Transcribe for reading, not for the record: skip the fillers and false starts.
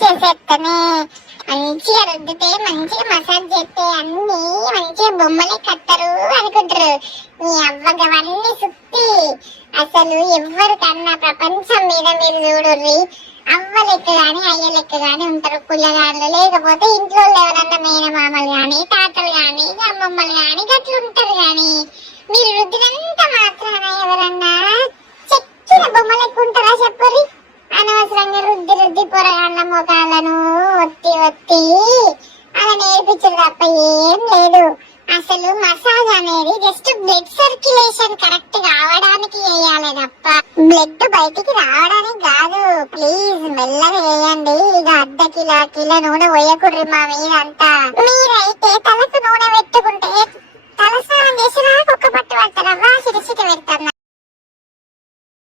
చేసేస్తానే. మంచిగా రుద్దితే మంచిగా మసాజ్ చేస్తే అన్ని మంచిగా బొమ్మలే కట్టరు అనుకుంటారు. నీ అవ్వగవన్నీ సుత్తి అసలు ఎవరికన్నా ప్రపంచం మీద మీరు చూడుర్రి అవ్వ లెక్క గాని అయ్య లెక్క గాని ఉంటారు పుల్లగాళ్ళు. లేకపోతే ఇంట్లో ఎవరన్నా మేనమామలు గాని తాతలు గాని అమ్మమ్మలు గాని గట్లుంటారు. గాని మీరు రుద్దినంత మాత్రాన ఎవరన్నా చెక్కిన బొమ్మ లెక్క ఉంటారా చెప్పుర్రి? అనవసరంగా రుద్ది రుద్ది పొరగాళ్ళ ముఖాలను ఒత్తి ఒత్తి అలా నేర్పించరు తప్ప ఏం లేదు. అసలు మసాజ్ అనేది జస్ట్ బ్లడ్ సర్క్యులేషన్ కరెక్ట్ కావడానికి వేయాలి తప్ప బ్లడ్ బయటికి రావడానికి కాదు. ప్లీజ్ మెల్లగా వేయండి. ఇక అర్ధ నూనె పోయకుర్రి మా మీదంతా. మీరైతే తలకు నూనె పెట్టుకుంటే తలస్నానం చేసి నాకు ఒక్క పట్టు పడతారా? సిరిసిట పెడతాను.